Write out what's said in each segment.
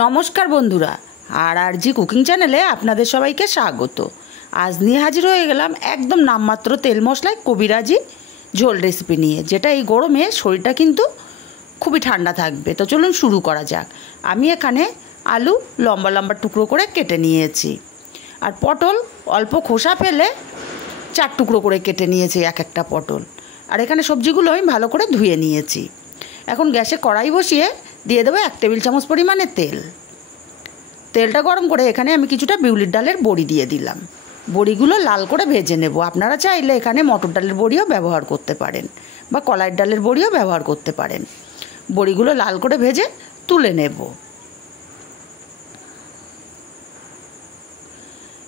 নমস্কার বন্ধুরা, আর জি কুকিং চ্যানেলে আপনাদের সবাইকে স্বাগত। আজ নিয়ে হাজির হয়ে গেলাম একদম নামমাত্র তেল মশলায় কবিরাজি ঝোল রেসিপি নিয়ে, যেটা এই গরমে শরীরটা কিন্তু খুবই ঠান্ডা থাকবে। তো চলুন শুরু করা যাক। আমি এখানে আলু লম্বা লম্বা টুকরো করে কেটে নিয়েছি, আর পটল অল্প খোসা ফেলে 4 টুকরো করে কেটে নিয়েছি এক একটা পটল। আর এখানে সবজিগুলো আমি ভালো করে ধুয়ে নিয়েছি। এখন গ্যাসে কড়াই বসিয়ে দিয়ে দেবো 1 টেবিল চামচ পরিমাণে তেল। তেলটা গরম করে এখানে আমি কিছুটা বিউলির ডালের বড়ি দিয়ে দিলাম। বড়িগুলো লাল করে ভেজে নেব। আপনারা চাইলে এখানে মটর ডালের বড়িও ব্যবহার করতে পারেন বা কলাইয়ের ডালের বড়িও ব্যবহার করতে পারেন। বড়িগুলো লাল করে ভেজে তুলে নেব।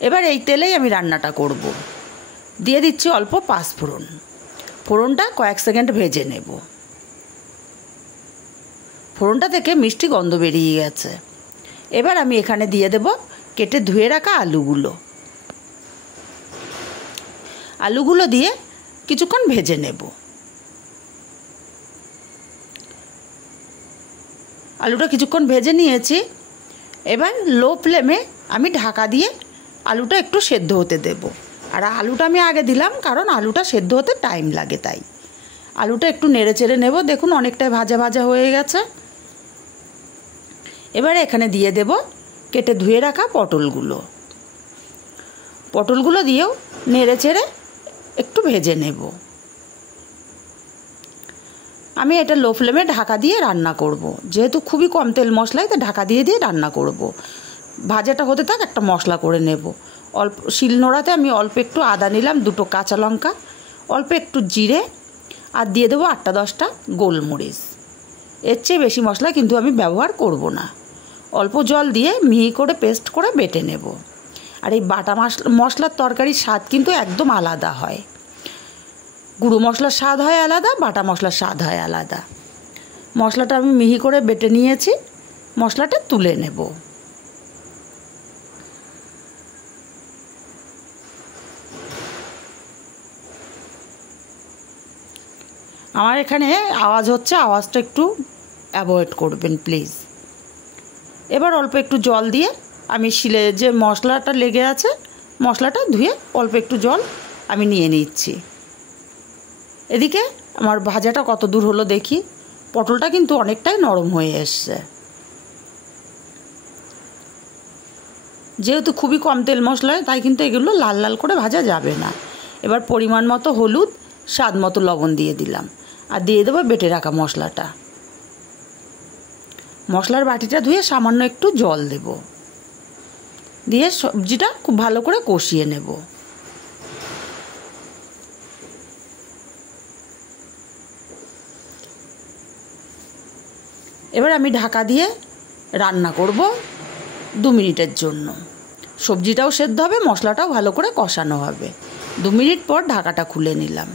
এবার এই তেলেই আমি রান্নাটা করব। দিয়ে দিচ্ছি অল্প পাঁচফোড়ন। ফোড়নটা কয়েক সেকেন্ড ভেজে নেব। ফোড়নটা থেকে মিষ্টি গন্ধ বেরিয়ে গেছে। এবার আমি এখানে দিয়ে দেব কেটে ধুয়ে রাখা আলুগুলো দিয়ে কিছুক্ষণ ভেজে নেব। আলুটা কিছুক্ষণ ভেজে নিয়েছি। এবার লো ফ্লেমে আমি ঢাকা দিয়ে আলুটা একটু সেদ্ধ হতে দেব। আর আলুটা আমি আগে দিলাম কারণ আলুটা সেদ্ধ হতে টাইম লাগে, তাই আলুটা একটু নেড়ে চেড়ে নেব। দেখুন অনেকটাই ভাজা ভাজা হয়ে গেছে। এবারে এখানে দিয়ে দেব কেটে ধুয়ে রাখা পটলগুলো দিয়েও নেড়ে চেড়ে একটু ভেজে নেব। আমি এটা লো ফ্লেমে ঢাকা দিয়ে রান্না করব। যেহেতু খুবই কম তেল মশলায়, তো ঢাকা দিয়ে রান্না করব। ভাজাটা হতে থাক, একটা মশলা করে নেব। অল্প শিলনোড়াতে আমি অল্প একটু আদা নিলাম, 2টো কাঁচা লঙ্কা, অল্প একটু জিরে, আর দিয়ে দেবো 8টা-10টা গোলমরিচ। এর চেয়ে বেশি মশলা কিন্তু আমি ব্যবহার করব না। অল্প জল দিয়ে মিহি করে পেস্ট করে বেটে নেব। আর এই বাটা মশলার তরকারির স্বাদ কিন্তু একদম আলাদা হয়। গুঁড়ো মশলার স্বাদ হয় আলাদা, বাটা মশলার স্বাদ হয় আলাদা। মশলাটা আমি মিহি করে বেটে নিয়েছি। মশলাটা তুলে নেব। আমার এখানে আওয়াজ হচ্ছে, আওয়াজটা একটু অ্যাভয়েড করবেন প্লিজ। এবার অল্প একটু জল দিয়ে আমি শিলে যে মশলাটা লেগে আছে, মশলাটা ধুয়ে অল্প একটু জল আমি নিয়ে নিচ্ছি। এদিকে আমার ভাজাটা কত দূর হলো দেখি। পটলটা কিন্তু অনেকটাই নরম হয়ে এসছে। যেহেতু খুবই কম তেল মশলায়, তাই কিন্তু এগুলো লাল লাল করে ভাজা যাবে না। এবার পরিমাণ মতো হলুদ, স্বাদ মতো লবণ দিয়ে দিলাম, আর দিয়ে দেবো বেটে রাখা মশলাটা। মশলার বাটিটা ধুয়ে সামান্য একটু জল দেব, দিয়ে সবজিটা খুব ভালো করে কষিয়ে নেব। এবার আমি ঢাকা দিয়ে রান্না করব 2 মিনিটের জন্য। সবজিটাও সেদ্ধ হবে, মশলাটাও ভালো করে কষানো হবে। 2 মিনিট পর ঢাকাটা খুলে নিলাম।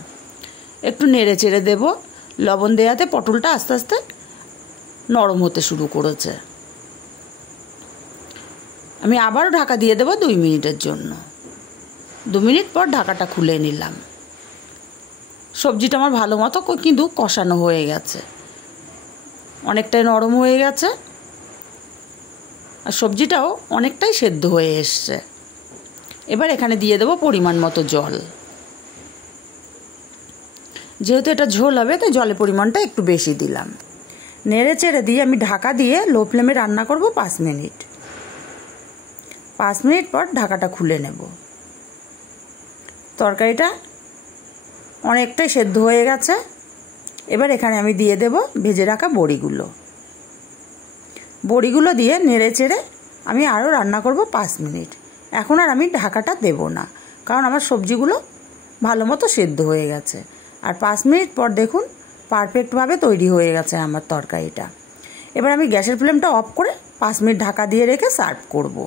একটু নেড়ে চেড়ে দেব। লবণ দেওয়াতে পটলটা আস্তে আস্তে নরম হতে শুরু করেছে। আমি আবারও ঢাকা দিয়ে দেব 2 মিনিটের জন্য। 2 মিনিট পর ঢাকাটা খুলে নিলাম। সবজিটা আমার ভালো মতো কিন্তু কষানো হয়ে গেছে, অনেকটাই নরম হয়ে গেছে, আর সবজিটাও অনেকটাই সেদ্ধ হয়ে এসছে। এবার এখানে দিয়ে দেব পরিমাণ মতো জল। যেহেতু এটা ঝোল হবে, তাই জলের পরিমাণটা একটু বেশি দিলাম। নেড়ে চেড়ে দিয়ে আমি ঢাকা দিয়ে লো ফ্লেমে রান্না করব 5 মিনিট। 5 মিনিট পর ঢাকাটা খুলে নেব। তরকারিটা অনেকটাই সেদ্ধ হয়ে গেছে। এবার এখানে আমি দিয়ে দেব ভেজে রাখা বড়িগুলো দিয়ে নেড়ে চেড়ে আমি আরও রান্না করব 5 মিনিট। এখন আর আমি ঢাকাটা দেব না, কারণ আমার সবজিগুলো ভালো মতো সেদ্ধ হয়ে গেছে। আর 5 মিনিট পর দেখুন পারফেক্টভাবে তৈরি হয়ে গেছে আমার তরকারিটা। এবার আমি গ্যাসের ফ্লেমটা অফ করে 5 মিনিট ঢাকা দিয়ে রেখে সার্ভ করব।